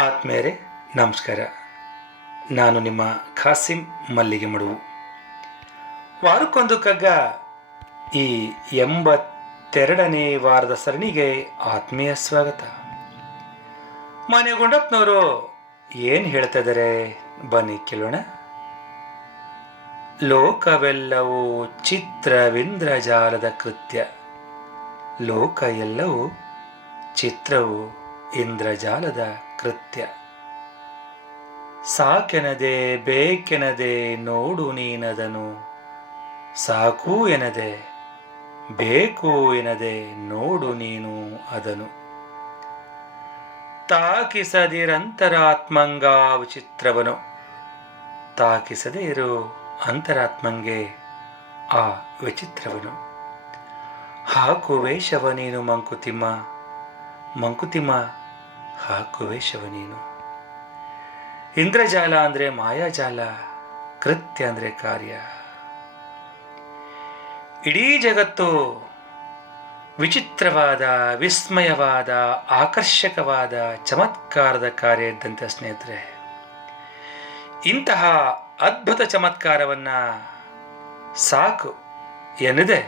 ಆತ್ಮೇರೆ ನಮಸ್ಕಾರ. ನಾನು ನಿಮ್ಮ ಖಾಸಿಂ ಮಲ್ಲಿಗೆ ಮಡುವು. ವಾರಕ್ಕೊಂದು ಕಗ್ಗ ಈ 82ನೇ ವಾರದ ಸರಣಿಗೆ ಆತ್ಮೀಯ ಸ್ವಾಗತ. ಮಾನ್ಯ ಗುಂಡಪ್ಪನವರು ಏನು ಹೇಳ್ತಾ ಇದ್ದಾರೆ ಬನ್ನಿ ಕೇಳೋಣ. ಲೋಕವೆಲ್ಲವೂ ಚಿತ್ರವಿಂದ್ರಜಾಲದ ಕೃತ್ಯ, ಲೋಕ ಎಲ್ಲವೂ ಚಿತ್ರವು ಇಂದ್ರಜಾಲದ ಕೃತ್ಯ. ಸಾಕೆನದೆ ಬೇಕೆನದೆ ನೋಡು ನೀನದನು, ಸಾಕು ಎನದೆ ಬೇಕು ಎನದೆ ನೋಡು ನೀನು ಅದನು. ತಾಕಿಸದಿರಂತರಾತ್ಮಂಗ ವಿಚಿತ್ರವನು, ತಾಕಿಸದೇ ಇರು ಅಂತರಾತ್ಮಂಗೆ ಆ ವಿಚಿತ್ರವನು. ಹಾಕು ವೇಷವ ನೀನು ಮಂಕುತಿಮ್ಮ, ಮಂಕುತಿಮ್ಮ ಹಾಕು ವೇಷವ ನೀನು. ಇಂದ್ರಜಾಲ ಅಂದರೆ ಮಾಯಾಜಾಲ, ಕೃತ್ಯ ಅಂದರೆ ಕಾರ್ಯ. ಇಡೀ ಜಗತ್ತು ವಿಚಿತ್ರವಾದ, ವಿಸ್ಮಯವಾದ, ಆಕರ್ಷಕವಾದ, ಚಮತ್ಕಾರದ ಕಾರ್ಯ ಇದ್ದಂತೆ ಸ್ನೇಹಿತರೆ. ಇಂತಹ ಅದ್ಭುತ ಚಮತ್ಕಾರವನ್ನು ಸಾಕು ಎನ್ನದೆ,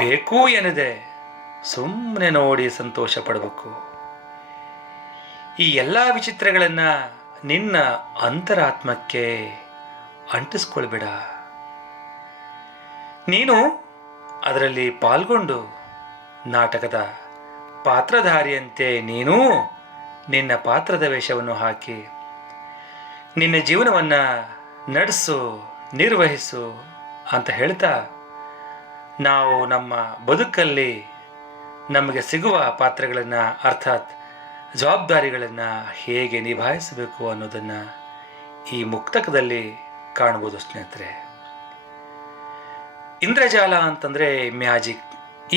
ಬೇಕು ಎನ್ನದೆ ಸುಮ್ಮನೆ ನೋಡಿ ಸಂತೋಷ ಪಡಬೇಕು. ಈ ಎಲ್ಲ ವಿಚಿತ್ರಗಳನ್ನು ನಿನ್ನ ಅಂತರಾತ್ಮಕ್ಕೆ ಅಂಟಿಸ್ಕೊಳ್ಬೇಡ. ನೀನು ಅದರಲ್ಲಿ ಪಾಲ್ಗೊಂಡು ನಾಟಕದ ಪಾತ್ರಧಾರಿಯಂತೆ ನೀನೂ ನಿನ್ನ ಪಾತ್ರದ ವೇಷವನ್ನು ಹಾಕಿ ನಿನ್ನ ಜೀವನವನ್ನು ನಡೆಸು, ನಿರ್ವಹಿಸು ಅಂತ ಹೇಳ್ತಾ, ನಾವು ನಮ್ಮ ಬದುಕಲ್ಲಿ ನಮಗೆ ಸಿಗುವ ಪಾತ್ರಗಳನ್ನು, ಅರ್ಥಾತ್ ಜವಾಬ್ದಾರಿಗಳನ್ನು ಹೇಗೆ ನಿಭಾಯಿಸಬೇಕು ಅನ್ನೋದನ್ನು ಈ ಮುಕ್ತಕದಲ್ಲಿ ಕಾಣ್ಬೋದು ಸ್ನೇಹಿತರೆ. ಇಂದ್ರಜಾಲ ಅಂತಂದರೆ ಮ್ಯಾಜಿಕ್.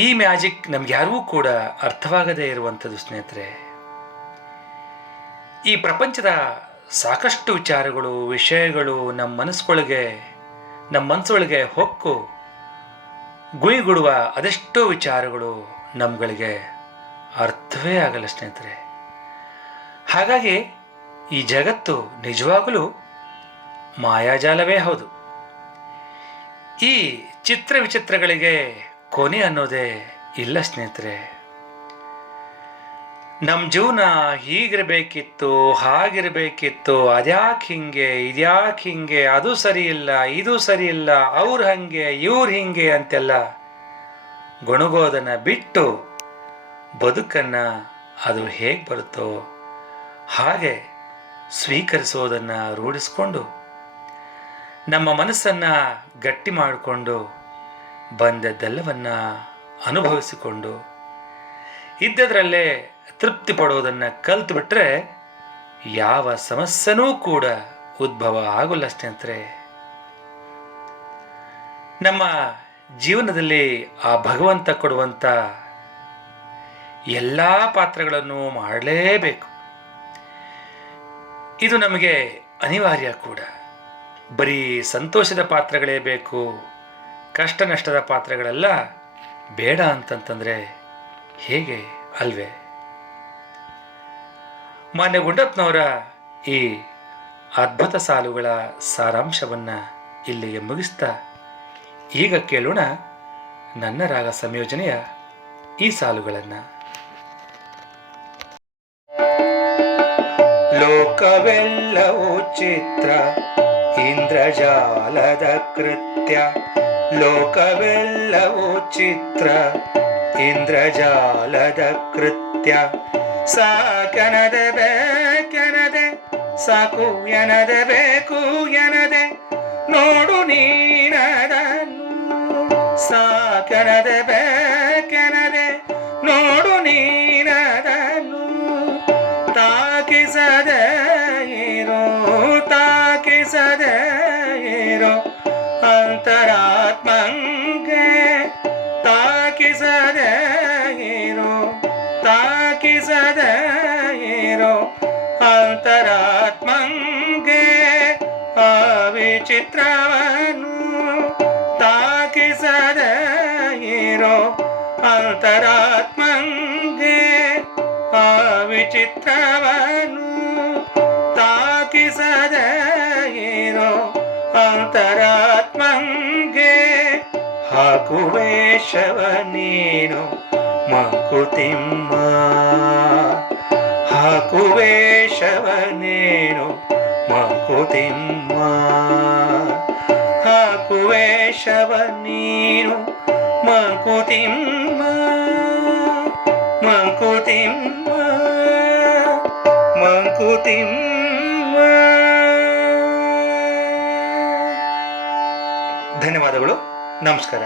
ಈ ಮ್ಯಾಜಿಕ್ ನಮ್ಗೆ ಯಾರಿಗೂ ಕೂಡ ಅರ್ಥವಾಗದೇ ಇರುವಂಥದ್ದು ಸ್ನೇಹಿತರೆ. ಈ ಪ್ರಪಂಚದ ಸಾಕಷ್ಟು ವಿಚಾರಗಳು, ವಿಷಯಗಳು ನಮ್ಮ ಮನಸ್ಸೊಳಗೆ ಹೊಕ್ಕು ಗುಯಿಗುಡುವ ಅದೆಷ್ಟೋ ವಿಚಾರಗಳು ನಮ್ಗಳಿಗೆ ಅರ್ಥವೇ ಆಗಲ್ಲ ಸ್ನೇಹಿತರೆ. ಹಾಗಾಗಿ ಈ ಜಗತ್ತು ನಿಜವಾಗಲೂ ಮಾಯಾಜಾಲವೇ ಹೌದು. ಈ ಚಿತ್ರ ವಿಚಿತ್ರಗಳಿಗೆ ಕೊನೆ ಅನ್ನೋದೇ ಇಲ್ಲ ಸ್ನೇಹಿತರೆ. ನಮ್ಮ ಜೀವನ ಹೀಗಿರಬೇಕಿತ್ತು, ಹಾಗಿರಬೇಕಿತ್ತು, ಅದ್ಯಾಕೆ ಹಿಂಗೆ, ಇದ್ಯಾಕೆ ಹಿಂಗೆ, ಅದು ಸರಿ ಇಲ್ಲ, ಇದು ಸರಿ ಇಲ್ಲ, ಅವ್ರು ಹಂಗೆ, ಇವ್ರು ಹಿಂಗೆ ಅಂತೆಲ್ಲ ಗೊಣಗೋದನ್ನು ಬಿಟ್ಟು ಬದುಕನ್ನು ಅದು ಹೇಗೆ ಬರುತ್ತೋ ಹಾಗೆ ಸ್ವೀಕರಿಸೋದನ್ನು ರೂಢಿಸ್ಕೊಂಡು ನಮ್ಮ ಮನಸ್ಸನ್ನು ಗಟ್ಟಿ ಮಾಡಿಕೊಂಡು ಬಂದದ್ದೆಲ್ಲವನ್ನು ಅನುಭವಿಸಿಕೊಂಡು ಇದ್ದದರಲ್ಲೇ ತೃಪ್ತಿ ಪಡೋದನ್ನು ಕಲ್ತುಬಿಟ್ರೆ ಯಾವ ಸಮಸ್ಯೆನೂ ಕೂಡ ಉದ್ಭವ ಆಗೋಲ್ಲ ಸ್ನೇಹಿತರೆ. ನಮ್ಮ ಜೀವನದಲ್ಲಿ ಆ ಭಗವಂತ ಕೊಡುವಂಥ ಎಲ್ಲ ಪಾತ್ರಗಳನ್ನು ಮಾಡಲೇಬೇಕು. ಇದು ನಮಗೆ ಅನಿವಾರ್ಯ ಕೂಡ. ಬರೀ ಸಂತೋಷದ ಪಾತ್ರಗಳೇ ಬೇಕು, ಕಷ್ಟ ನಷ್ಟದ ಪಾತ್ರಗಳೆಲ್ಲ ಬೇಡ ಅಂತಂತಂದರೆ ಹೇಗೆ ಅಲ್ವೇ? ಮಾನ್ಯ ಗುಂಡಪ್ಪನವರ ಈ ಅದ್ಭುತ ಸಾಲುಗಳ ಸಾರಾಂಶವನ್ನು ಇಲ್ಲಿಗೆ ಮುಗಿಸ್ತಾ ಈಗ ಕೇಳೋಣ ನನ್ನ ರಾಗ ಸಂಯೋಜನೆಯ ಈ ಸಾಲುಗಳನ್ನು. ಲೋಕವೆಲ್ಲವೂ ಚಿತ್ರ ಇಂದ್ರಜಾಲದ ಕೃತ್ಯ, ಲೋಕವೆಲ್ಲವೂ ಚಿತ್ರ ಇಂದ್ರಜಾಲದ ಕೃತ್ಯ. ಸಾಕೆನದೆ ಬೇಕೆನದೆ, ಸಾಕು ಎನದೆ ಬೇಕು ಎನದೆ ನೋಡು ನೀನದನು, ಸಾಕೆನದೆ ಬೇಕೆನದೆ ನೋಡು ನೀನದನು. ತಾಕಿಸದೆ ಇರೋ, ತಾಕಿಸದೆ ಇರೋ ಅಂತರಾತ್ಮಂಗೆ, ತಾಕಿಸದೆ ಇರೋ, ತಾಕಿಸದೆ ಇರೋ ಅಂತರಾತ್ಮಂಗೆ ಆ ವಿಚಿತ್ರವನು. ತಾಕಿಸದೆ ಇರೋ ಅಂತರಾತ್ಮಂಗೆ ಆ ವಿಚಿತ್ರವನು ತಾಕಿಸದೆ ಇರೋ ಅಂತರಾತ್ಮಂಗೆ ಹಾಕುವೇಷವ ನೀನು ಮಂಕುತಿಮ್ಮ, ಹಾಕುವೇಷವ ನೀನು ಮಂಕುತಿಮ್ಮ, ಹಾಕುವೇಷವ ನೀನು ಮಂಕುತಿಮ್ಮ, ಮಂಕುತಿಮ್ಮ, ಮಂಕುತಿಮ್ಮ. ಧನ್ಯವಾದಗಳು. ನಮಸ್ಕಾರ.